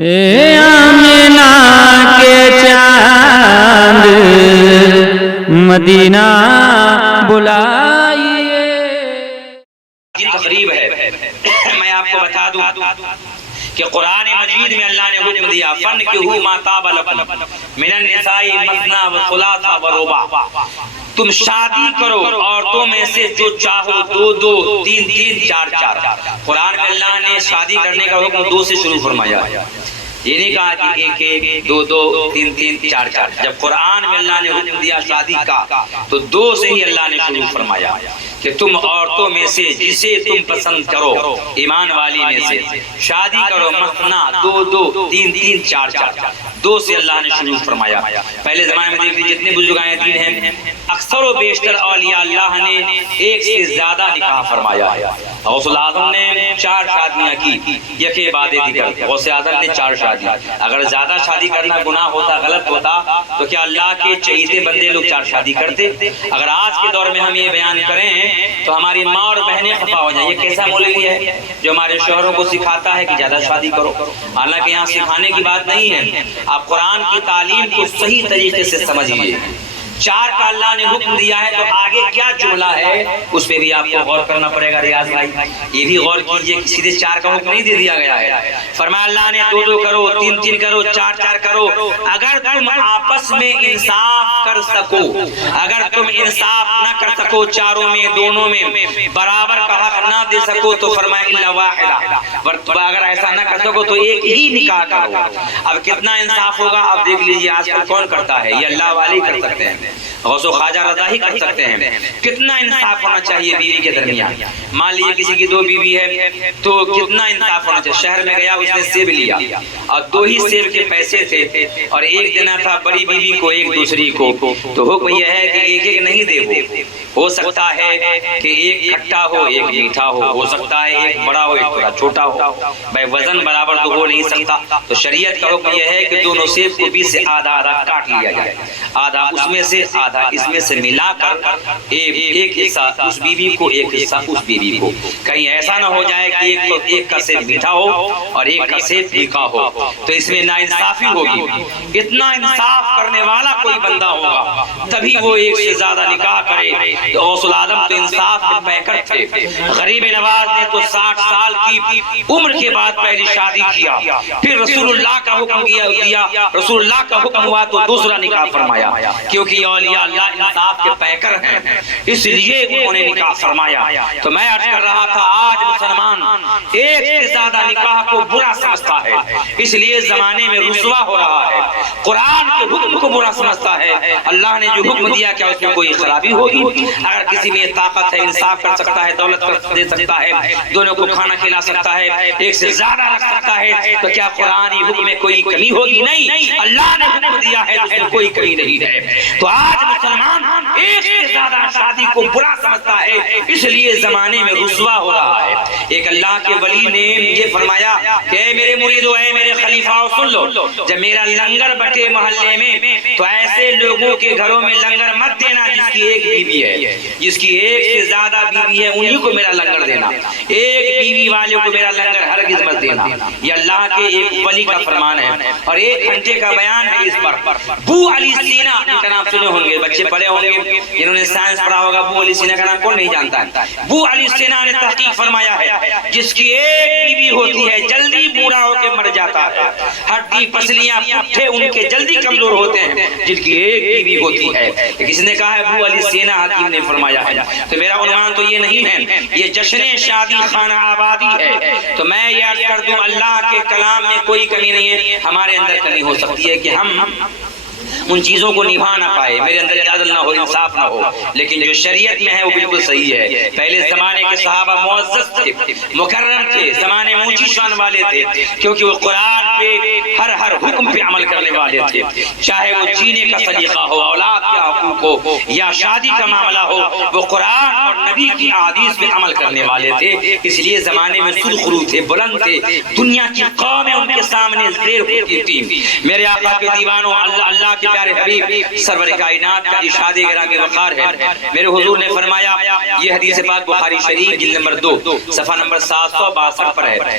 اے آمینہ کے چاند مدینہ بلائیے. یہ تقریب ہے. میں آپ کو بتا دوں کہ قرآن مجید میں اللہ نے حکم دیا فَانْكِحُوا مَا طَابَ لَكُم مِنَ النِّسَاءِ مَثْنَىٰ وَثُلَاثَ وَرُبَاع. تم شادی کرو عورتوں میں سے جو چاہو، دو دو، تین تین، چار چار. قرآن میں اللہ نے شادی کرنے کا حکم دو سے شروع فرمایا. یہ نہیں کہا کہ ایک ایک، دو دو، تین تین، چار چار. جب قرآن میں اللہ نے حکم دیا شادی کا تو دو سے ہی اللہ نے شروع فرمایا کہ تم عورتوں میں سے جسے تم پسند کرو، ایمان والی میں سے شادی کرو. مثنا، دو دو، تین تین، چار چار. دو سے اللہ نے شروع فرمایا. پہلے زمانے میں دیکھتے جتنے بزرگائیں دین ہیں اکثر و بیشتر اولیاء اللہ نے ایک سے زیادہ نکاح فرمایا. غوث اعظم نے 4 شادیاں کی، یکے بعد دیگر. غوث اعظم نے 4 شادیاں. اگر زیادہ شادی کرنا گناہ ہوتا، غلط ہوتا، تو کیا اللہ کے چہیتے بندے لوگ 4 شادی کرتے؟ اگر آج کے دور میں ہم یہ بیان کریں تو ہماری ماں اور بہنیں خفا ہو جائیں. یہ کیسا مولوی ہے جو ہمارے شوہروں کو سکھاتا ہے کہ زیادہ شادی کرو؟ حالانکہ یہاں سکھانے کی بات نہیں ہے. آپ قرآن کی تعلیم کو صحیح طریقے سے سمجھیے. 4 کا اللہ نے حکم دیا ہے تو آگے کیا جملہ ہے اس پہ بھی آپ کو غور کرنا پڑے گا. ریاض بھائی یہ بھی غور کیجئے کہ سیدھے 4 کا حکم نہیں دے دیا گیا ہے. فرمایا اللہ نے 2 2 کرو، 3 3 کرو، 4 4 کرو. اگر تم آپس میں انصاف کر سکو، اگر تم انصاف نہ کر سکو، چاروں میں دونوں میں برابر کا حق نہ دے سکو تو فرمایا الا واحدہ، اگر ایسا نہ کر سکو تو ایک ہی نکاح کرو. اب کتنا انصاف ہوگا آپ دیکھ لیجئے. آج کل کون کرتا ہے؟ یہ اللہ والے کر سکتے ہیں، غوث و خواجہ رضا ہی کر سکتے ہیں. کتنا انصاف ہونا چاہیے بیوی کے درمیان. مان لیجیے کسی کی 2 بیوی ہے تو کتنا انصاف ہونا چاہیے. شہر میں گیا، اس نے سیب لیا اور 2 ہی سیب کے پیسے تھے اور ایک دینا تھا بڑی بیوی کو ایک دوسری کو. تو حکم یہ ہے کہ ایک ایک نہیں دے. ہو سکتا ہے کہ ایک کھٹا ہو ایک میٹھا ہو سکتا ہے ایک بڑا ہو ایک تھوڑا چھوٹا ہو. بھائی وزن برابر تو ہو نہیں سکتا. تو شریعت کا حکم یہ ہے کہ دونوں سیب کو 20 سے آدھا آدھا کاٹ لیا جائے. آدھا اس میں سے آدھا اس میں سے ملا کر ایک حصہ اس بیوی کو ایک حصہ اس بیوی کو. کہیں ایسا نہ ہو جائے کہ ایک کا سیب میٹھا ہو اور ایک کا سیب پھیکا ہو تو اس میں ناانصافی ہوگی. اتنا انصاف کرنے والا کوئی بندہ ہوگا تبھی وہ ایک سے زیادہ نکاح کرے. غوث اعظم تو انصاف میں پیکر تھے. غریب نواز نے تو 60 سال کی عمر کے بعد پہلی شادی کیا، پھر رسول اللہ کا حکم دیا، رسول اللہ کا حکم ہوا تو دوسرا نکاح فرمایا. کیونکہ اولیاء اللہ انصاف کے پیکر ہیں اس لیے انہوں نے نکاح فرمایا. تو میں عرض کر رہا تھا آج مسلمان ایک سے زیادہ نکاح کو برا سمجھتا ہے، اس لیے زمانے میں رسوا ہو رہا ہے. قرآن کے حکم کو برا سمجھتا ہے. اللہ نے جو حکم دیا کیا اس میں کوئی خرابی ہوگی؟ اگر کسی میں طاقت ہے، انصاف کر سکتا ہے، دولت دے سکتا ہے، دونوں کو کھانا کھلا سکتا ہے، ایک سے زیادہ رکھ سکتا ہے، تو کیا قرآنی حکم میں کوئی کمی ہوگی؟ نہیں، اللہ نے حکم دیا ہے اس میں کوئی کمی نہیں ہے. تو آج مسلمان ایک سے زیادہ شادی کو برا سمجھتا ہے اس لیے زمانے میں رسوا ہو رہا ہے. ایک اللہ کے ولی نے یہ فرمایا کہ اے میرے مریدو، اے میرے خلیفہ، سن لو، جب میرا لنگر بٹے محلے میں تو ایسے لوگوں کے گھروں میں لنگر مت دینا جس کی ایک بیوی ہے، جس کی ایک سے زیادہ بیوی ہے انہی کو میرا لنگر دینا. ایک بیوی والے کو میرا لنگر ہرگز مت دینا. یہ اللہ کے ایک ولی کا فرمان ہے اور 1 گھنٹے کا بیان ہے اس پر. بو علی سینا کا نام سنے ہوں گے، بچے پڑھے ہوں گے، انہوں نے سائنس پڑھا ہوگا. بو علی سینا کا نام کون نہیں جانتا ہے؟ بو علی سینا نے تحقیق فرمایا ہے جس کی ایک بیوی ہوتی ہے جلدی بوڑھا ہو کے مر جاتا ہے. ہڈی پسلیاں پٹھے ان کے جلدی کمزور ہوتے ہیں جن کی ایک بیوی ہوتی ہے. کسی نے کہا ہے بو علی سینا حکیم نے فرمایا ہے. تو میرا عنوان تو یہ نہیں ہے، یہ جشن شادی خانہ آبادی ہے. تو میں یاد کر دوں اللہ کے کلام میں کوئی کمی نہیں ہے. ہمارے اندر کمی ہو سکتی ہے کہ ہم ان چیزوں کو نبھا نہ پائے، میرے اندر عدل نہ ہو، انصاف نہ ہو. لیکن جو شریعت میں ہے وہ بالکل صحیح ہے. پہلے زمانے کے صحابہ معزز تھے، مکرم تھے، زمانے میں اونچی شان والے تھے کیونکہ وہ قرآن پہ ہر حکم پہ عمل کرنے والے تھے. چاہے وہ جینے کا طریقہ ہو، اولاد کے حقوق ہو یا شادی کا معاملہ ہو، وہ قرآن اور نبی کی احادیث پہ عمل کرنے والے تھے. اس لیے زمانے میں سرخرو تھے، بلند تھے. دنیا کی قومیں ان کے سامنے زیر ہوتی تھی. میرے آقا کے دیوانوں، اللہ کے پیارے حبیب سرور کائنات کا ارشاد گرامی وقار ہے. میرے حضور نے فرمایا، یہ حدیث پاک بخاری شریف جلد نمبر 2 صفحہ نمبر 762 پر ہے،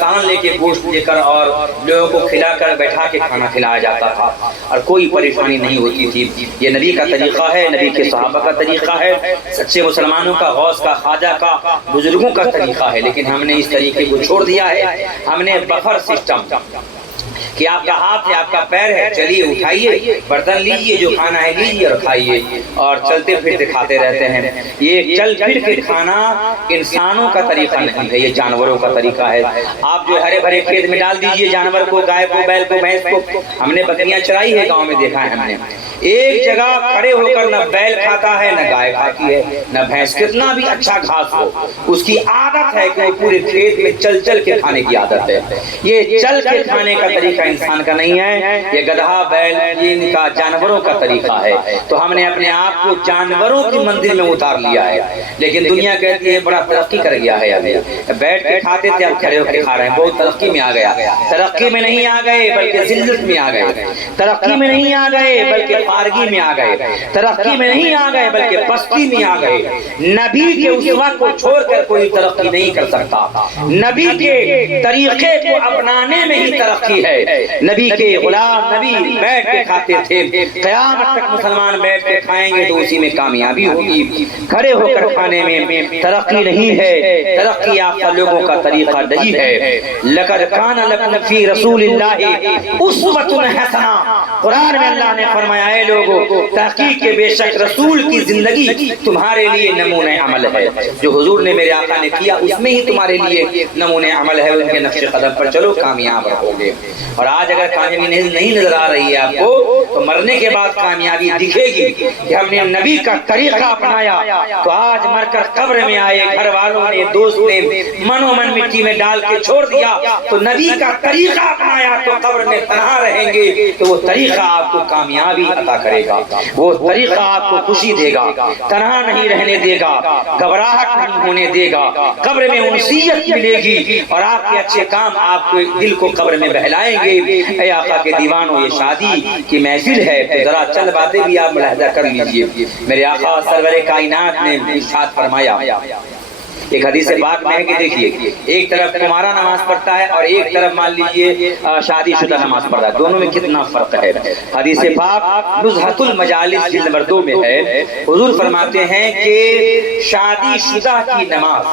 تان لے کے گوشت لے کر اور لوگوں کو کھلا کر بیٹھا کے کھانا کھلایا جاتا تھا اور کوئی پریشانی نہیں ہوتی تھی. یہ نبی کا طریقہ ہے, نبی کے صحابہ کا طریقہ ہے, سچے مسلمانوں کا, غوث کا, خواجہ کا, بزرگوں کا طریقہ ہے. لیکن ہم نے اس طریقے کو چھوڑ دیا ہے. ہم نے بفر سسٹم کہ آپ کا ہاتھ ہے, آپ کا پیر ہے, چلیے اٹھائیے, برتن لیجیے, جو کھانا ہے لیجیے اور کھائیے, اور چلتے پھرتے کھاتے رہتے ہیں. یہ چل پھر کے کھانا انسانوں کا طریقہ نہیں ہے, یہ جانوروں کا طریقہ ہے. آپ جو ہرے بھرے کھیت میں ڈال دیجیے جانور کو, گائے کو, بیل کو, بھینس کو. ہم نے بکریاں چرائی ہے, گاؤں میں دیکھا ہے ہم نے. ایک جگہ کھڑے ہو کر نہ بیل کھاتا ہے, نہ گائے کھاتی ہے, نہ بھینس. کتنا بھی اچھا گھاس ہو, اس کی عادت ہے کہ وہ پورے کھیت میں چل چل کے کھانے کی عادت ہے. یہ چل کے کھانے کا طریقہ انسان کا نہیں ہے, یہ گدھا, بیل, ان کا جانوروں کا طریقہ ہے. تو ہم نے اپنے آپ کو جانوروں کی منزل میں اتار لیا ہے. لیکن دنیا کہتی ہے بڑا ترقی کر گیا ہے. ابھی بیٹھ کے کھاتے تھے, اب کھڑے ہو کے کھا رہے ہیں. بہت ترقی میں آ گیا. ترقی میں نہیں آ گئے بلکہ ذلت میں آ گئے. ترقی میں نہیں آ گئے بلکہ فارغی میں آ گئے. ترقی میں نہیں آ گئے بلکہ پستی میں آ گئے. نبی کے اسوہ کو چھوڑ کر کوئی ترقی نہیں کر سکتا. نبی کے طریقے کو اپنانے میں ہی ترقی ہے. نبی کے غلام, نبی بیٹھ کے کھاتے تھے. قیامت تک مسلمان بیٹھ کے کھائیں گے تو اسی میں کامیابی ہوگی. کھڑے ہو کر کھانے میں ترقی نہیں ہے. ترقی یافتہ لوگوں کا طریقہ نہیں ہے. لقد کان لکم فی رسول اللہ اسوۃ حسنہ. قرآن میں اللہ نے فرمایا اے لوگوں, تحقیق کے بے شک رسول کی زندگی تمہارے لیے نمونہ عمل ہے. جو حضور نے, میرے آقا نے کیا, اس میں ہی تمہارے لیے نمونہ عمل ہے. ان کے نقش قدم پر چلو, کامیاب رہوگے. اور آج اگر کامیابی نہیں نظر آ رہی ہے آپ کو, تو مرنے کے بعد کامیابی دکھے گی کہ ہم نے نبی کا طریقہ اپنایا. تو آج مر کر قبر میں آئے, گھر والوں نے, دوست نے من و من مٹی میں ڈال کے چھوڑ دیا, تو نبی کا طریقہ اپنایا تو قبر میں تنہا رہیں گے. تو وہ طریقہ آپ کو کامیابی عطا کرے گا, وہ طریقہ آپ کو خوشی دے گا, تنہا نہیں رہنے دے گا, گھبراہٹ نہیں ہونے دے گا. قبر میں انسیت ملے گی اور آپ کے اچھے کام آپ کو دل کو قبر میں بہلائیں گے. اے آقا کے دیوانوں, یہ شادی کی محفل ہے, تو ذرا چند باتیں بھی آپ ملاحظہ کر لیجئے. میرے آقا سرور کائنات نے ارشاد فرمایا, ایک حدیث پاک میں ہے کہ دیکھیے, ایک طرف کمارا نماز پڑھتا ہے اور ایک طرف مان لیجئے شادی شدہ نماز پڑھتا ہے. دونوں میں کتنا فرق ہے. حدیث پاک نزہۃ المجالس جلد نمبر 2 میں ہے. حضور فرماتے ہیں کہ شادی شدہ کی نماز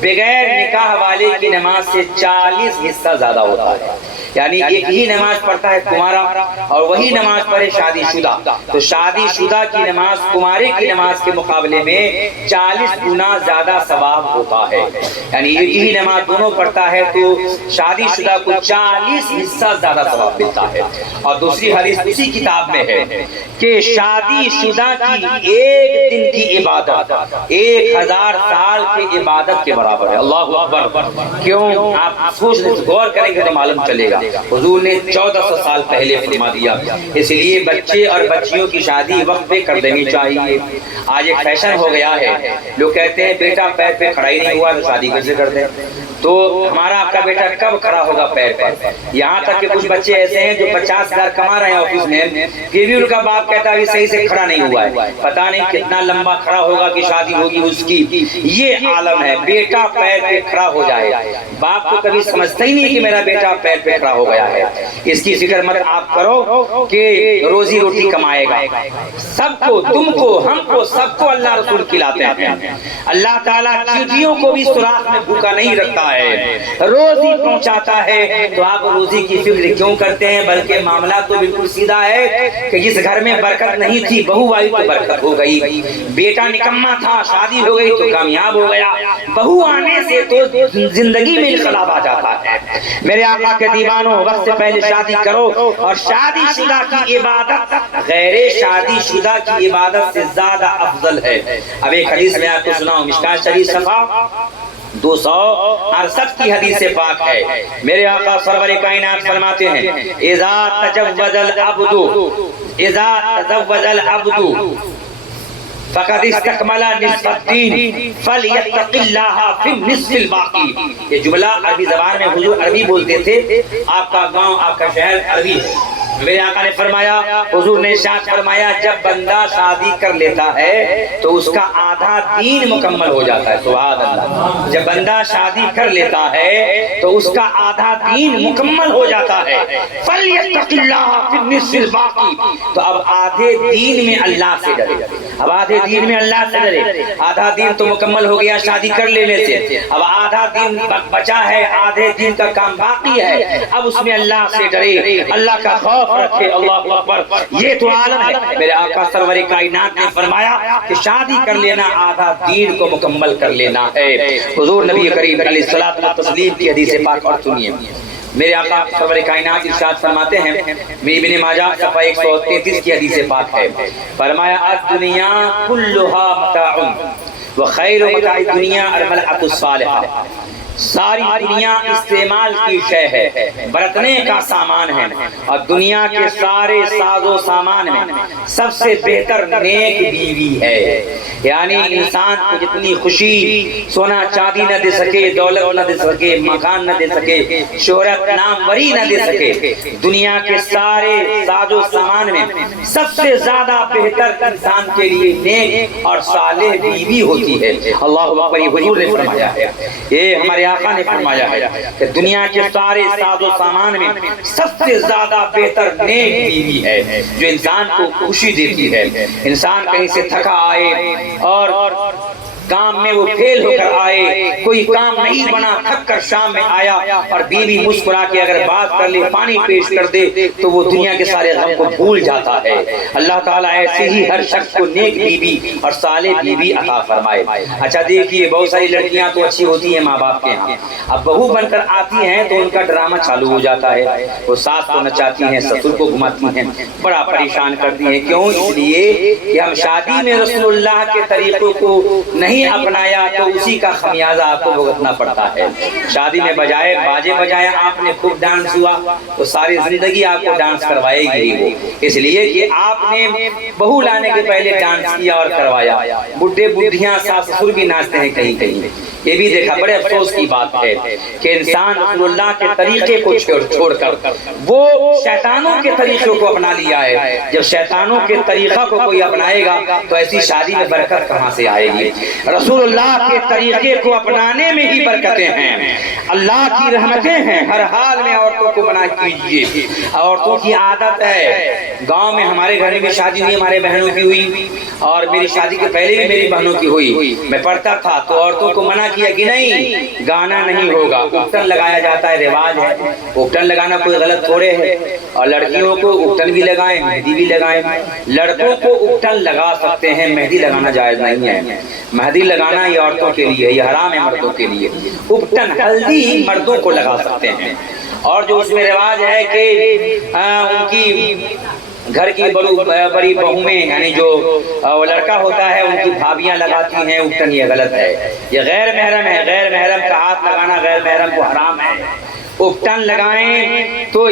بغیر نکاح والے کی نماز سے 40 حصہ زیادہ ہوتا ہے. یعنی ایک ہی نماز پڑھتا ہے کمارا اور وہی نماز پڑھے شادی شدہ, تو شادی شدہ کی نماز کمارے کی نماز کے مقابلے میں 40 گنا زیادہ ثواب ہوتا ہے. یعنی ایک ہی نماز دونوں پڑھتا ہے تو شادی شدہ کو 40 حصہ زیادہ ثواب ملتا ہے. اور دوسری حدیث اسی کتاب میں ہے کہ شادی شدہ کی ایک دن کی عبادت 1000 سال کی عبادت کے برابر ہے. اللہ اکبر. کیوں؟ آپ سوچ غور کریں گے تو معلوم چلے گا. حضور نے 1400 سال پہلے فرما دیا. اس لیے بچے اور بچیوں کی شادی وقت پہ کر دینی چاہیے. آج ایک فیشن ہو گیا ہے, لوگ کہتے ہیں بیٹا پیر پہ کھڑا ہی نہیں ہوا تو شادی کیسے کر دیں. تو ہمارا آپ کا بیٹا کب کھڑا ہوگا پیر پر؟ یہاں تک کہ کچھ بچے ایسے ہیں جو 50,000 کما رہے ہیں آفس میں, پھر بھی ان کا باپ کہتا ہے صحیح سے کھڑا نہیں ہوا ہے. پتہ نہیں کتنا لمبا کھڑا ہوگا کہ شادی ہوگی اس کی. یہ عالم ہے, بیٹا پیر پہ کھڑا ہو جائے. باپ کو کبھی سمجھتا ہی نہیں کہ میرا بیٹا پیر پہ کھڑا ہو گیا ہے. اس کی فکر مت آپ کرو کہ روزی روٹی کمائے گا. سب کو, تم کو, ہم کو, سب کو اللہ رسول کھلاتے ہیں. اللہ تعالیٰ چیٹیوں کو بھی سوراخ میں بھوکا نہیں رکھتا ہے, روزی پہنچاتا ہے. تو آپ روزی کی فکر کیوں کرتے ہیں؟ بلکہ معاملہ تو بالکل سیدھا ہے کہ جس گھر میں برکت نہیں تھی بہو آئی تو برکت ہو گئی. بیٹا نکما تھا, شادی ہو گئی تو کامیاب ہو گیا. بہو آنے سے تو زندگی میں انقلاب آ جاتا ہے. میرے آقا کے دیوانوں, وقت سے پہلے شادی کرو. اور شادی شدہ کی عبادت غیر شادی شدہ کی عبادت سے زیادہ افضل ہے. اب ایک حدیث میں آپ کو سناؤں, مشکات شریف صفحہ 268 کی حدیث پاک ہے. میرے آقا سرور کائنات فرماتے ہیں اذا تزوج العبد فقد استکمل نصف الدین فلیتق اللہ فی النصف الباقی. یہ جملہ عربی زبان میں حضور عربی بولتے تھے. آپ کا گاؤں, آپ کا شہر عربی ہے, میرے آقا نے فرمایا، حضور نے ارشاد فرمایا جب بندہ شادی کر لیتا ہے تو اس کا آدھا دین مکمل ہو جاتا ہے. سبحان اللہ. جب بندہ شادی کر لیتا ہے تو اس کا آدھا دین مکمل ہو جاتا ہے. فَلْيَتَّقِ اللَّهَ فِي النِّصْفِ الْبَاقِي. تو اب آدھے دین میں اللہ سے ڈرے. اب آدھے دین میں اللہ سے ڈرے. آدھا دین تو مکمل ہو گیا شادی کر لینے سے، اب آدھا دین بچا ہے، آدھے دین کا کام باقی ہے. اب اس میں اللہ سے ڈرے، اللہ کا خوف رکھے. اللہ اکبر. یہ تو عالم ہے. میرے آقا سرور کائنات نے فرمایا کہ شادی کر لینا آدھا دین کو مکمل کر لینا ہے. حضور نبی کریم علیہ الصلوۃ والتسلیم کی حدیث پاک اور سنیے. میرے آقا سرور کائنات ارشاد فرماتے ہیں، ابن ماجہ صفحہ 133 کی حدیث پاک ہے، فرمایا الدنیا کلھا متاع وخیر متاع الدنیا المرأۃ الصالحہ. ساری دنیا استعمال کی شے ہے، برتنے کا سامان ہے، اور دنیا کے سارے ساز و سامان میں سب سے بہتر نیک بیوی ہے. یعنی انسان کو جتنی خوشی سونا چاندی نہ دے سکے، دولت نہ دے سکے، مکان نہ دے سکے، شہرت ناموری نہ دے سکے، دنیا کے سارے ساز و سامان میں سب سے زیادہ بہتر انسان کے لیے نیک اور صالح بیوی ہوتی ہے. اللہ اکبر. حضور نے فرمایا ہے، یہ ہمارے آقا نے فرمایا ہے کہ دنیا کے سارے ساز و سامان میں سب سے زیادہ بہتر نیک بیوی ہے جو انسان کو خوشی دیتی ہے. انسان کہیں سے تھکا آئے اور کام میں وہ فیل ہو کر آئے، کوئی کام نہیں بنا، تھک کر شام میں آیا اور بیوی مسکرا کے اگر بات کر لے، پانی پیش کر دے تو وہ دنیا کے سارے غم کو بھول جاتا ہے. اللہ تعالیٰ ایسے ہی ہر شخص کو نیک بیوی اور صالح بیوی عطا فرمائے. اچھا دیکھیے، بہت ساری لڑکیاں تو اچھی ہوتی ہیں ماں باپ کے ہاں، اب بہو بن کر آتی ہیں تو ان کا ڈرامہ چالو ہو جاتا ہے. وہ ساس کو نچاتی ہیں، سسر کو گھماتی ہیں، بڑا پریشان کرتی ہیں. کیوں؟ اس لیے کہ ہم شادی میں رسول اللہ کے طریقوں کو نہیں اپنایا تو اسی کا خمیازہ آپ کو بھگتنا پڑتا ہے. شادی میں بجائے باجے بجائے آپ نے خوب ڈانس ہوا تو ساری زندگی آپ کو ڈانس کروائے گی وہ، اس لیے کہ آپ نے بہو لانے کے پہلے ڈانس کیا اور کروایا. بڈھے بڈھیاں ساس سسر بھی ناچتے ہیں کہیں کہیں. یہ بھی دیکھا، بڑے افسوس کی بات ہے کہ انسان رسول اللہ کے طریقے کو چھوڑ کر وہ شیطانوں کے طریقوں کو اپنا لیا ہے. جب شیطانوں کے طریقہ کو کوئی اپنائے گا تو ایسی شادی میں برکت کہاں سے آئے گی؟ رسول اللہ کے طریقے کو اپنانے میں ہی برکتیں ہیں، اللہ کی رحمتیں ہیں. ہر حال میں عورتوں کو منع کیجیے. عورتوں کی عادت ہے، گاؤں میں ہمارے گھر میں شادی ہوئی، ہمارے بہنوں کی ہوئی اور میری شادی کے پہلے بھی میری بہنوں کی ہوئی. میں پڑھتا تھا تو عورتوں کو منع کیا کہ نہیں، گانا نہیں ہوگا. اپٹن لگایا جاتا ہے، رواج ہے. اپٹن لگانا کوئی غلط تھوڑے ہے. اور لڑکیوں کو اپٹن بھی لگائیں، مہندی بھی لگائیں. لڑکوں کو اپٹن لگا سکتے ہیں، مہندی لگانا جائز نہیں ہے. مہندی لگانا یہ عورتوں کے لیے، یہ حرام ہے مردوں کے لیے. اپٹن ہلدی ہی مردوں کو لگا سکتے ہیں. اور جو اس میں رواج ہے کہ ان کی گھر کی بڑی بہویں یعنی جو لڑکا ہوتا ہے ان کی بھابیاں لگاتی ہیں اپٹن، یہ غلط ہے. یہ غیر محرم ہے. غیر محرم کا ہاتھ لگانا غیر محرم کو حرام ہے. اپٹن لگائیں تو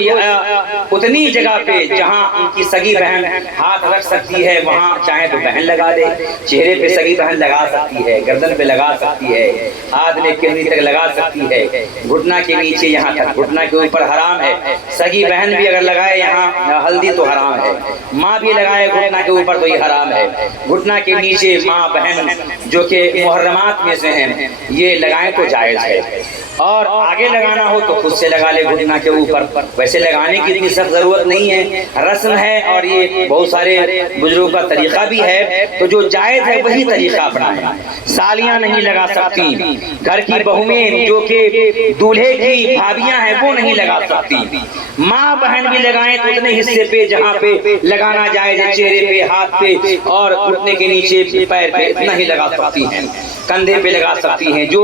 اتنی جگہ پہ جہاں ان کی سگی بہن ہاتھ رکھ سکتی ہے وہاں چاہے تو بہن لگا دے. چہرے پہ سگی بہن لگا سکتی ہے، گردن پہ لگا سکتی ہے، ہاتھ میں کہنی تک لگا سکتی ہے، گھٹنا کے نیچے یہاں تک، گھٹنا کے اوپر حرام ہے. سگی بہن بھی اگر لگائے یہاں ہلدی تو حرام ہے. ماں بھی لگائے گھٹنا کے اوپر تو یہ حرام ہے. گھٹنا کے نیچے ماں بہن جو کہ محرمات میں سے ہیں یہ لگائیں تو جائز ہے. اور آگے لگانا ہو تو خود سے لگا لے گھٹنا کے اوپر. ویسے لگانے کی اتنی سخت ضرورت نہیں ہے، رسم ہے اور یہ بہت سارے بزرگوں کا طریقہ بھی ہے. تو جو جائز ہے وہی طریقہ اپنائیں. سالیاں نہیں لگا سکتی، گھر کی بہویں جو کہ دولہے کی بھابیاں ہیں وہ نہیں لگا سکتی. ماں بہن بھی لگائیں تو اتنے حصے پہ جہاں پہ لگانا جائز ہے، چہرے پہ، ہاتھ پہ اور گھٹنے کے نیچے پیر پہ اتنا ہی لگا سکتی ہیں. کندھے پہ لگا سکتی ہیں. جو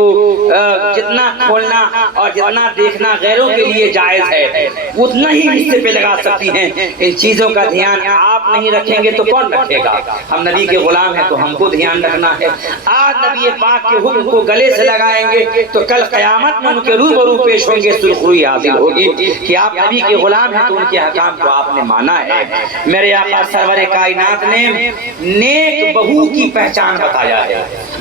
جتنا کھولنا اور جتنا دیکھنا غیروں کے لیے جائز ہے اتنا ہی حصے پہ لگا سکتی ہیں. ان چیزوں کا دھیان آپ نہیں رکھیں گے تو کون رکھے گا؟ ہم نبی کے غلام ہیں تو ہم کو دھیان رکھنا ہے. آج نبی پاک کے حکم کو گلے سے لگائیں گے تو کل قیامت میں ان کے روبرو پیش ہوں گے، سرخروئی حاصل ہوگی کہ آپ نبی کے غلام ہیں تو ان کے حکام کو آپ نے مانا ہے. میرے آقا سرور کائنات نے نیک بہو کی پہچان بتایا ہے.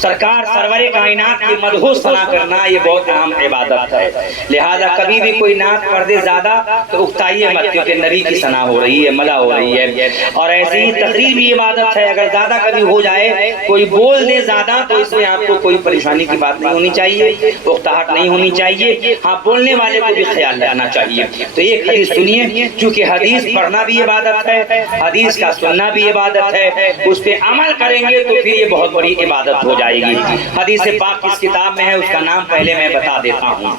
سرکار سرور کائنات کی مدح و ثنا کرنا یہ بہت اہم عبادت ہے. لہذا کبھی بھی کوئی نعت پڑھ دے زیادہ تو اکتائیے مت، کیونکہ نبی کی ثنا ہو رہی ہے، مدح ہو رہی ہے. اور ایسی ہی تقریر بھی عبادت ہے، اگر زیادہ کبھی ہو جائے، کوئی بول دے زیادہ تو اس میں آپ کو کوئی پریشانی کی بات نہیں ہونی چاہیے، اکتاہٹ نہیں ہونی چاہیے. ہاں بولنے والے کو بھی خیال رکھنا چاہیے. تو ایک حدیث سنیے، چونکہ حدیث پڑھنا بھی عبادت ہے، حدیث کا سننا بھی عبادت ہے، اس پہ عمل کریں گے تو پھر یہ بہت بڑی عبادت ہو جائے گی. حدیث پاک کس کتاب میں ہے اس کا نام پہلے میں بتا دیتا ہوں.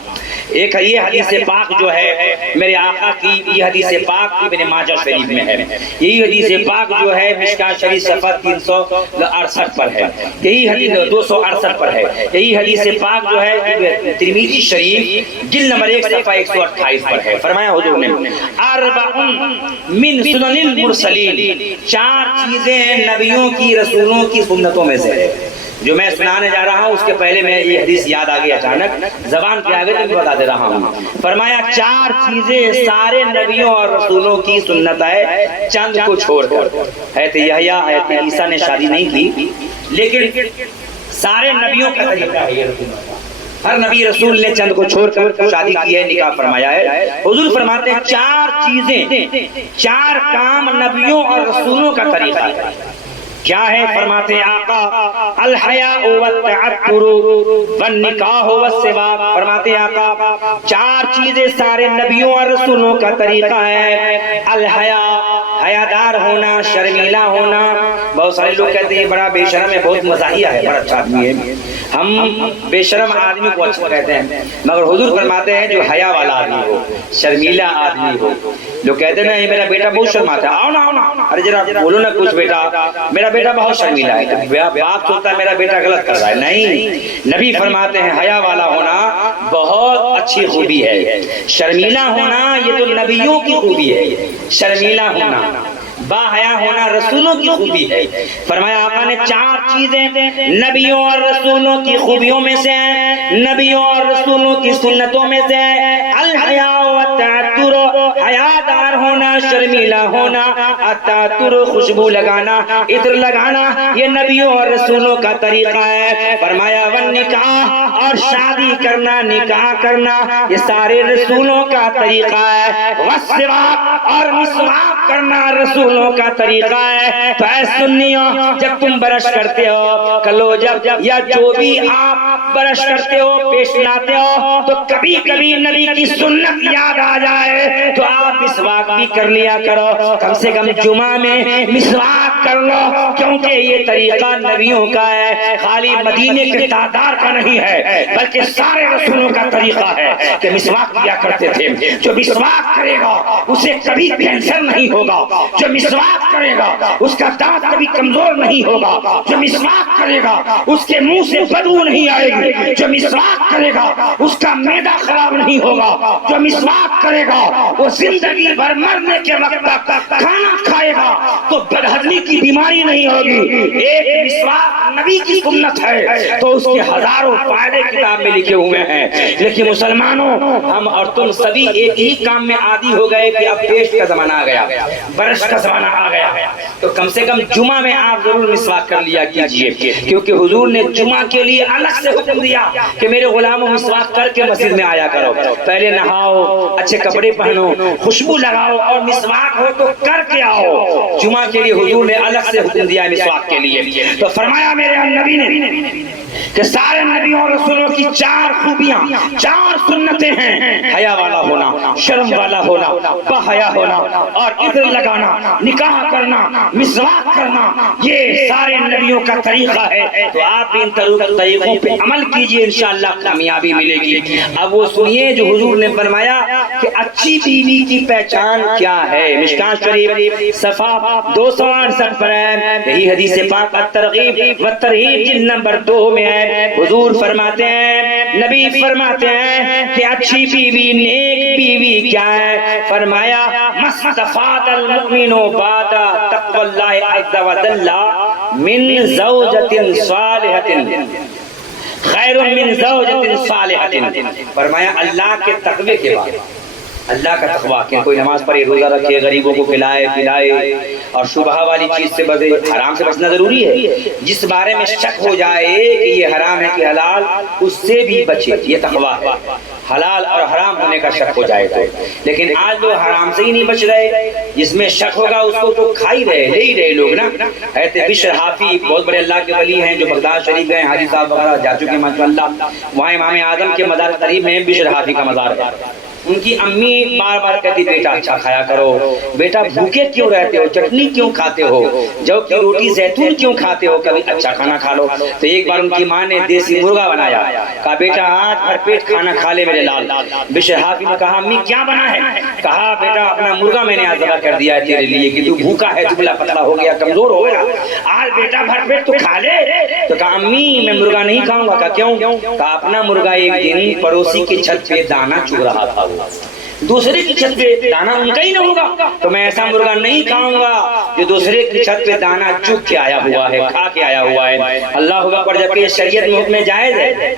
ایک یہ حدیث پاک جو ہے میرے آقا کی، یہ حدیث پاک ابن ماجہ شریف میں ہے. یہی حدیث پاک جو ہے مشکاۃ شریف صفحہ 368 پر ہے، یہی حدیث 268 پر ہے. یہی حدیث پاک جو ہے ترمذی شریف جلد نمبر 1 صفحہ 128 پر ہے. فرمایا حضور نے اربع من سنن المرسلین، 4 چیزیں نبیوں کی رسولوں کی سنتوں میں سے ہے. جو میں سنانے جا رہا ہوں اس کے پہلے میں یہ حدیث یاد آ گئی اچانک، زبان پہ آگے تو بتا دے رہا ہوں. فرمایا 4 چیزیں سارے نبیوں اور رسولوں کی سنت ہے چند کو چھوڑ کر. حضرت یحییٰ حضرت عیسیٰ نے شادی نہیں کی، لیکن سارے نبیوں کا طریقہ ہے یہ رسول. ہر نبی رسول نے چند کو چھوڑ کر شادی کی ہے، نکاح فرمایا ہے. حضور فرماتے ہیں 4 چیزیں، 4 کام نبیوں اور رسولوں کا طریقہ ہے. کیا ہے؟ فرماتے ہیں آقا الحیاء والتعطر والنکاح والسواک. فرماتے ہیں آقا 4 چیزیں سارے نبیوں اور رسولوں کا طریقہ ہے. الحیاء، حیادار ہونا، شرمیلا ہونا. بہت سارے لوگ کہتے ہیں بڑا بے شرم ہے، بہت مزاحیہ ہے، بڑا اچھا آدمی ہے. ہم بے شرم آدمی کو اچھا کہتے ہیں، مگر حضور فرماتے ہیں جو حیا والا آدمی ہو، شرمیلا آدمی ہو. لوگ کہتے ہیں یہ میرا بیٹا بہت شرماتا ہے، آؤ نا آؤ نا، ارے ذرا بولو نا کچھ، بیٹا میرا بیٹا بہت شرمیلا ہے. تو باپ سوچتا ہے میرا بیٹا غلط کر رہا ہے. نہیں، نبی فرماتے ہیں حیا والا ہونا بہت اچھی خوبی ہے. شرمیلا ہونا یہ تو نبیوں کی خوبی ہے. شرمیلا ہونا، با حیا ہونا رسولوں کی خوبی ہے. فرمایا آقا نے 4 چیزیں نبیوں اور رسولوں کی خوبیوں میں سے ہیں، نبیوں اور رسولوں کی سنتوں میں سے ہیں. الحیاء والتعطر، حیادار ہونا، شرمیلا ہونا. التعطر، خوشبو لگانا، عطر لگانا، یہ نبیوں اور رسولوں کا طریقہ ہے. فرمایا والنکاح، اور شادی کرنا، نکاح کرنا، یہ سارے رسولوں کا طریقہ ہے. والسواک، اور مسواک کرنا رسولوں کا طریقہ ہے. تو اے سنیوں، جب تم برش کرتے ہو کلو جب یا جو بھی آپ برش کرتے ہو، پیش لاتے ہو، تو کبھی کبھی نبی کی سنت یاد آ جائے تو آپ مسواک بھی کر لیا کرو. کم سے کم جمعہ میں مسواک کر لو، کیونکہ یہ طریقہ نبیوں کا ہے، خالی مدینے کے تاجدار کا نہیں ہے، بلکہ سارے رسولوں کا طریقہ ہے کہ مسواک کیا کرتے تھے. جو مسواک کرے گا اسے کبھی کینسر نہیں ہوگا. جو مسواک کرے گا اس کا دانت کبھی کمزور نہیں ہوگا. جو مسواک کرے گا اس کے منہ سے بدبو نہیں آئے گی. جو مسواک کرے گا اس کا معدہ خراب نہیں ہوگا. جو مسواک کرے گا وہ زندگی بھر مرنے کے وقت تک کھانا کھائے گا تو بدہضمی کی بیماری نہیں ہوگی. ایک مسواک نبی کی سنت ہے تو اس کے ہزاروں فائدے کتاب میں لکھے ہوئے ہیں. لیکن مسلمانوں، ہم اور تم سبھی ایک ہی کام میں عادی ہو گئے کہ اب پیسٹ کا زمانہ آ گیا، برش کا زمانہ آ گیا. تو کم سے کم جمعہ میں آپ ضرور مسواک کر لیا کیجئے، کیونکہ حضور نے جمعہ کے لیے الگ سے حکم دیا کہ میرے غلاموں مسواک کر کے مسجد میں آیا کرو. پہلے نہاؤ، اچھے کپڑے پہنو، خوشبو لگاؤ اور مسواک ہو تو کر کے آؤ. جمعہ کے لیے حضور نے الگ سے حکم دیا مسواک کے لیے. تو فرمایا میرے نبی نے کہ سارے نبیوں اور رسولوں کی 4 خوبیاں، 4 سنتیں ہیں. حیا والا ہونا، شرم والا ہونا، باحیا ہونا، اور عطر لگانا، نکاح کرنا، مسواک کرنا، یہ سارے نبیوں کا طریقہ ہے. تو آپ ان طریقوں پہ عمل کیجئے، انشاءاللہ کامیابی ملے گی. اب وہ سنیے جو حضور نے فرمایا کہ اچھی بیوی کی پہچان کیا ہے. مشکاۃ شریف صفحہ 268 پر ہے. یہی حدیث پاک الترغیب والترہیب جلد نمبر 2 میں ہے. حضور فرماتے ہیں، نبی فرماتے ہیں کہ اچھی بیوی، نیک بیوی کیا ہے. فرمایا مستفاد المؤمن بعد تقوی اللہ عز وجل من زوجۃ صالحۃ خیر من زوجۃ صالحۃ. فرمایا اللہ کے تقوی کے بعد اللہ کا تقویٰ کہ کوئی نماز پڑھے، روزہ رکھے، غریبوں کو کھلائے پلائے اور شبہ والی چیز سے بچے. حرام سے بچنا ضروری ہے. جس بارے میں شک ہو جائے کہ یہ حرام ہے کہ حلال، اس سے بھی بچے. یہ تقویٰ ہے. حلال اور حرام ہونے کا شک ہو جائے تو. لیکن آج لوگ حرام سے ہی نہیں بچ رہے، جس میں شک ہوگا اس کو تو کھا ہی رہے، لے ہی رہے لوگ نا. حضرت بشر حافی بہت بڑے اللہ کے ولی ہیں جو بغداد شریف گئے، حاجی صاحب وغیرہ جا چکے ماشاءاللہ. وہاں امام اعظم کے مزار قریب میں بشر حافی کا مزار ہے. ان کی امی بار بار کہتی بیٹا اچھا کھایا کرو، بیٹا بھوکے کیوں رہتے ہو، چٹنی کیوں کھاتے ہو، جو کی روٹی زیتون کیوں کھاتے ہو، کبھی اچھا کھانا کھا لو. تو ایک بار ان کی ماں نے دیسی مرغا بنایا، کہا بیٹا آج بھر پیٹ کھانا کھا لے میرے لال. بشر حافی نے کہا امی کیا بنا ہے؟ کہا بیٹا اپنا مرغا میں نے آج ذبح کر دیا ہے تیرے لیے کہ تو بھوکا ہے، دبلا پتلا ہو گیا، کمزور ہو گیا، آج بیٹا بھر پیٹ تو کھا لے. تو کہا امی میں مرغا نہیں کھاؤں گا. کہا کیوں؟ کہا اپنا مرغا ایک دن پڑوسی کی چھت پہ دانا چگ رہا تھا، دوسرے کی چھت پہ دانا ان کا ہی نہ ہوگا، تو میں ایسا مرغا نہیں کھاؤں گا جو دوسرے کی چھت پہ دانا چگ کے آیا ہوا ہے، کھا کے آیا ہوا ہے. اللہ اکبر. جبکہ شریعت میں حکم جائز ہے،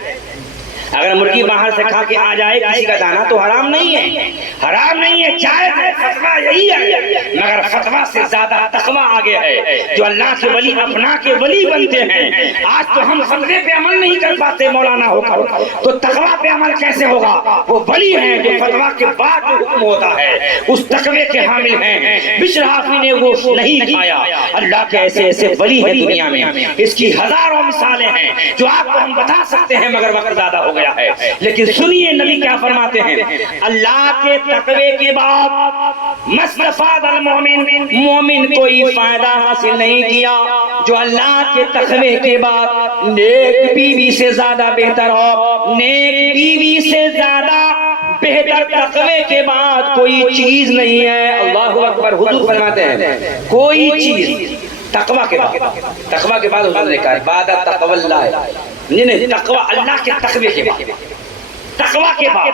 اگر مرغی باہر سے کھا کے آ جائے کسی کا دانا تو حرام نہیں ہے، حرام نہیں ہے، جائز ہے. فتویٰ یہی ہے، مگر فتویٰ سے زیادہ تقویٰ آگے ہے. جو اللہ کے ولی اپنا کے ولی بنتے ہیں، آج تو ہم فتوے پہ عمل نہیں کر پاتے مولانا ہو کر، تو تقویٰ پہ عمل کیسے ہوگا؟ وہ ولی ہیں جو فتویٰ کے بعد جو حکم ہوتا ہے اس تقوی کے حامل ہیں. بشر حافی نے وہ نہیں کھایا. اللہ کے ایسے ایسے ولی ہیں دنیا میں، اس کی ہزاروں مثالیں ہیں جو آپ کو ہم بتا سکتے ہیں مگر وقت زیادہ ہو گیا ہے. لیکن سنیے نبی کیا فرماتے ہیں، اللہ کے تقوی کے بعد مستفاد المومن، مومن کوئی فائدہ حاصل نہیں کیا جو اللہ کے تقوی کے بعد نیک بیوی سے زیادہ بہتر ہو. نیک بیوی سے زیادہ بہتر تقوی کے بعد کوئی چیز نہیں ہے. اللہ اکبر. حضور فرماتے ہیں کوئی چیز تقوی کے بعد، تقوی کے بعد حضور نے کہا بعد تقوی اللہ، نہیں تقوی اللہ کے تقوی کے بعد، تقوی کے بعد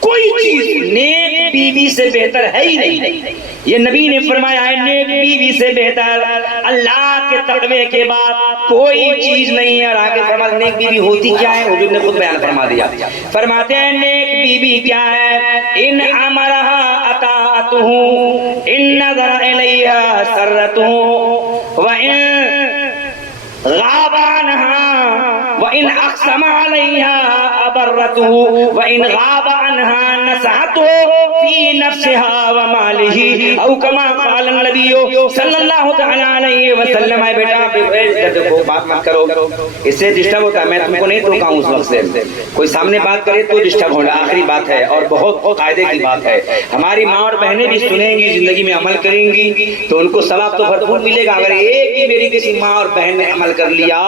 کوئی چیز نیک بیوی سے بہتر ہے ہی نہیں. یہ نبی نے فرمایا ہے نیک بیوی سے بہتر اللہ کے تقوی کے بعد کوئی چیز نہیں ہے. اور آگے فرماتے نیک بیوی ہوتی کیا ہے، حضور نے خود بیان فرما دیا. فرماتے ہیں نیک بیوی کیا ہے، ان امرها اطاعته، ان نظر الیها سرته، وان غاب عنها، وَإِنْ أَقْسَمَ عَلَيْهَا أَبَرَّتُهُ، وَإِنْ غَابَ عَنْهَا نَصَحَتْهُ فِي نَفْسِهَا وَمَالِهِ، أو كما قال النبي صلی اللہ تعالی علیہ وسلم. ہے بیٹا دیکھو بات مت کرو، اس سے ڈسٹرب ہوتا ہے. میں تم کو نہیں ٹوکا ہوں اس وقت سے، کوئی سامنے بات کرے تو ڈسٹرب ہونا. آخری بات ہے اور بہت قاعدے کی بات ہے. ہماری ماں اور بہنیں بھی سنیں گی، زندگی میں عمل کریں گی تو ان کو ثواب تو بھرپور ملے گا. اگر ایک ہی میری کسی ماں اور بہن نے عمل کر لیا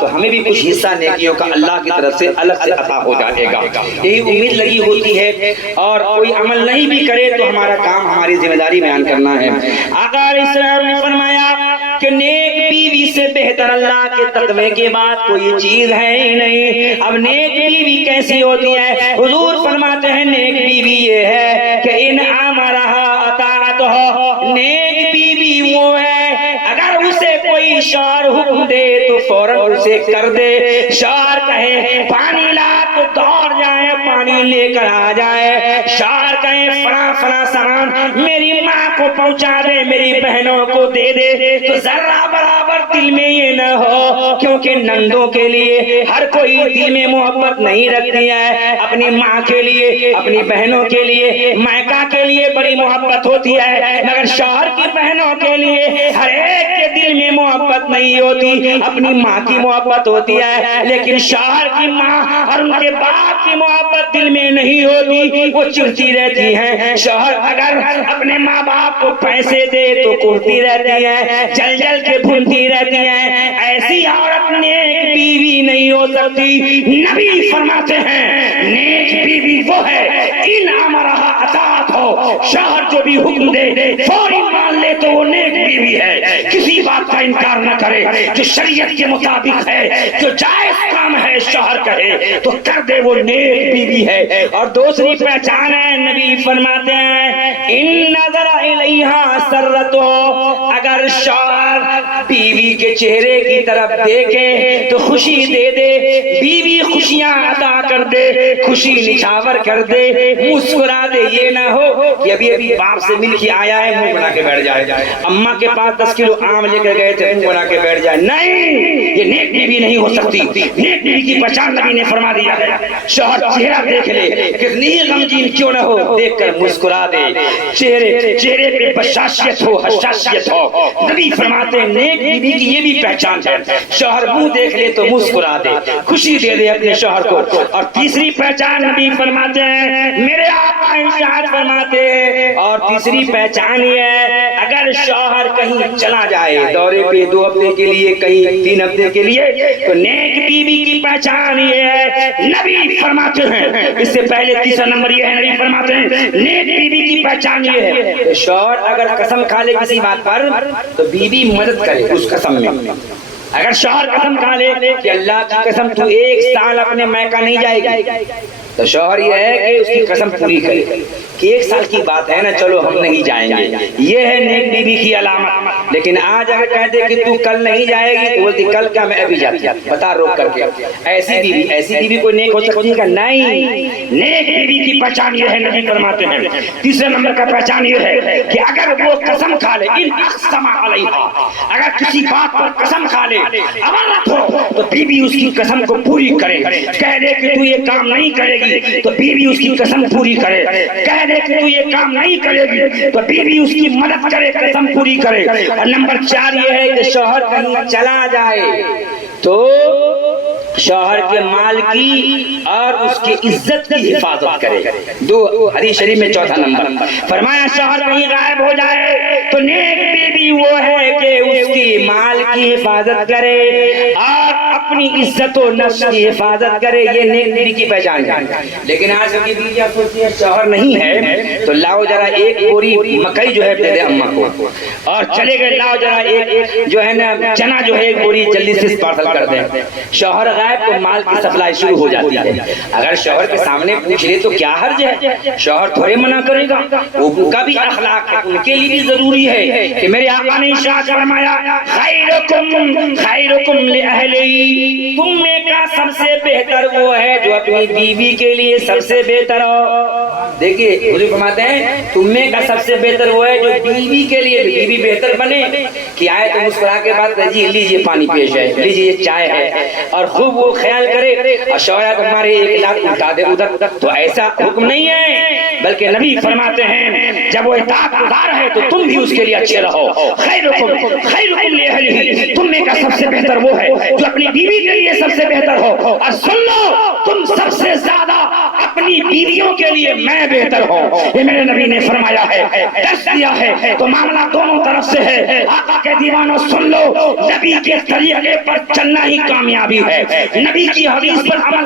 تو ہمیں بھی کچھ حصہ نیکیوں کا اللہ کی طرف سے الگ سے عطا ہو جائے گا. یہی امید لگی ہوتی ہے. اور کوئی عمل نہیں بھی کرے تو ہمارا کام، ہماری ذمہ داری بیان کرنا ہے. آقا علیہ السلام نے فرمایا کہ نیک بیوی سے بہتر اللہ کے تقوی کے بعد کوئی چیز ہے ہی نہیں. اب نیک بیوی کیسی ہوتی ہے؟ حضور فرماتے ہیں نیک بیوی یہ ہے کہ ان امرها اطاعتها، نیک بیوی وہ ہے اگر اسے کوئی شوہر حکم دے تو فوراً اسے کر دے. شوہر کہے پانی لا تو دوڑ جائے پانی لے کر آ جائے. شوہر کہے فلاں فلاں سامان میری ماں کو پہنچا دے، میری بہنوں کو دے دے، تو ذرہ برابر دل میں یہ نہ ہو، کیونکہ نندوں کے لیے ہر کوئی دل میں محبت نہیں رکھتی ہے. اپنی ماں کے لیے، اپنی بہنوں کے لیے، مائکہ کے لیے بڑی محبت ہوتی ہے، مگر شوہر کی بہنوں کے لیے ہر ایک کے دل میں محبت نہیں ہوتی. اپنی ماں کی محبت ہوتی ہے لیکن شوہر کی ماں اور ان کے باپ کی محبت دل میں نہیں ہوتی، وہ چڑھتی رہتی ہیں. شوہر اگر اپنے ماں باپ کو پیسے دے تو کوہتی رہتی ہے، جل جل کے بھونتی رہتی ہیں. ایسی عورت نیک بیوی نہیں ہو سکتی. نبی فرماتے ہیں نیک بیوی وہ ہے ان امرها اطاعت ہو، شوہر جو بھی حکم دے فوری مان لے تو وہ نیک بیوی ہے. کسی بات کا انکار نہ کرے، جو شریعت کے مطابق ہے، جو جائز کام ہے شوہر کہے تو کر دے، وہ نیک بیوی ہے. اور دوسری پہچان ہے نبی فرماتے ہیں ان نظر الیہا سرتو، اگر شوہر بیوی کے چہرے کی طرف دیکھے تو خوشی دے دے، بیوی خوشیاں عطا کر دے، خوشی نچھاور کر دے، مسکرا دے۔ یہ نہ ہو کہ ابھی ابھی باپ سے مل کے آیا ہے منہ بنا کے بیٹھ جائے، اماں کے پاس 10 کلو آم لے کر گئے تھے منہ بنا کے بیٹھ جائے۔ نہیں، یہ نیک بیوی نہیں ہو سکتی۔ نیک بیوی کی پہچان نبی نے فرما دیا ہے، شوہر چہرہ دیکھ لے، کتنی ہی غمگین کیوں نہ ہو، دیکھ کر مسکرا دے، چہرے پہ بشاشیت ہو، حشاشیت ہو۔ نبی فرماتے ہیں نیک بیوی کی یہ بھی پہچان ہے، شوہر منہ دیکھ لے تو مسکرا دے، خوشی دے دے اپنے شوہر کو۔ اور تیسری پہچان نبی فرماتے ہیں، میرے آقا ارشاد فرماتے ہیں، اور تیسری پہچان یہ ہے اگر شوہر کہیں چلا جائے دورے پہ 2 ہفتے کے لیے، کہیں 3 ہفتے کے لیے، تو نیک بیوی کی پہچان یہ ہے، نبی فرماتے ہیں، اس سے پہلے تیسرا نمبر یہ ہے، نبی فرماتے ہیں نیک بیوی کی پہچان یہ ہے، شوہر اگر قسم کھا لے کسی بات پر تو بیوی مدد کرے اس قسم میں۔ اگر شوہر قسم کھا لے کہ اللہ کی قسم تو 1 سال اپنے میکہ نہیں جائے گی، تو شوہر یہ ہے کہ اس کی قسم پوری کرے کہ 1 سال کی بات ہے نا، چلو ہم نہیں جائیں گے۔ یہ ہے نیک بیوی کی علامت۔ لیکن آج اگر کہہ دے کہ تو کل نہیں جائے گی تو بولتی کل کیا میں ابھی جاتی، بتا روک کر کے۔ ایسی بیوی کوئی نیک ہو سکتی ہے؟ نہیں، نیک بیوی کی پہچان یہ ہے، نبی فرماتے ہیں تیسرے نمبر کا پہچان یہ ہے کہ اگر وہ قسم کھا لے، ان اقسم علیہا، اگر کسی بات پر قسم کھا لے امانت ہو تو بیوی اس کی قسم کو پوری کرے۔ کہہ دے کہ تو یہ کام نہیں کرے گی تو بیوی اس کی قسم پوری کرے، کہہ دے کہ تو یہ کام نہیں کرے گی تو بیوی اس کی مدد کرے، قسم پوری کرے۔ اور نمبر 4 یہ ہے کہ شوہر کہیں چلا جائے تو شوہر کے مال کی اور اس کی عزت کی حفاظت کرے۔ 2 حدیث شریف میں چوتھا نمبر فرمایا شوہر کہیں غائب ہو جائے تو نیک بیوی وہ ہے کہ اس کی مال کی حفاظت کرے اور اپنی عزت و نفس کی حفاظت کرے۔ یہ نیک بیوی کی پہچان ہے۔ لیکن آج کی بیویاں سوچتی ہیں شوہر نہیں ہے تو لاؤ ذرا 1 بوری مکئی جو ہے دے دے اماں کو، اور چلے گئے لاؤ ذرا ایک جو ہے نا چنا جو ہے 1 بوری جلدی سے پارسل کر دیں۔ شوہر غائب تو مال کی سپلائی شروع ہو جاتی ہے۔ اگر شوہر کے سامنے پوچھ لے تو کیا حرج ہے، شوہر تھوڑے منع کرے گا، ان کا بھی اخلاق ہے، ان کے لیے بھی ضروری ہے کہ میرے آقا نے ارشاد فرمایا خیرکم لأہلی، تم میں کا سب سے بہتر وہ ہے جو اپنی بیوی کے لیے سب سے بہتر ہو۔ دیکھیے حضور فرماتے ہیں تم میں کا سب سے بہتر وہ ہے جو بیوی کے لیے بیوی بہتر بنے کہ آئے تو مسکرا کے بعد جی لیجیے پانی پیش ہے، لیجیے چائے ہے، اور خوب وہ خیال کرے اور شاید ہمارے 1 لاکھ اٹھا دے ادھر، تو ایسا حکم نہیں ہے، بلکہ نبی فرماتے ہیں جب وہ اطاعت گزار ہے تو تم بھی اس کے لیے اچھے رہو۔ خیرکم لأہلہ، تم میں کا سب سے بہتر وہ ہے جو اپنی بیوی کے لیے سب سے بہتر ہو، اور سن لو تم سب سے زیادہ اپنی بیویوں کے لیے میں بہتر ہوں، یہ میرے نبی نے فرمایا ہے، درس دیا ہے، تو معاملہ دونوں طرف سے ہے۔ آقا کے دیوانوں سن لو، نبی کے طریقے پر چلنا ہی کامیابی ہے، نبی کی حدیث پر عمل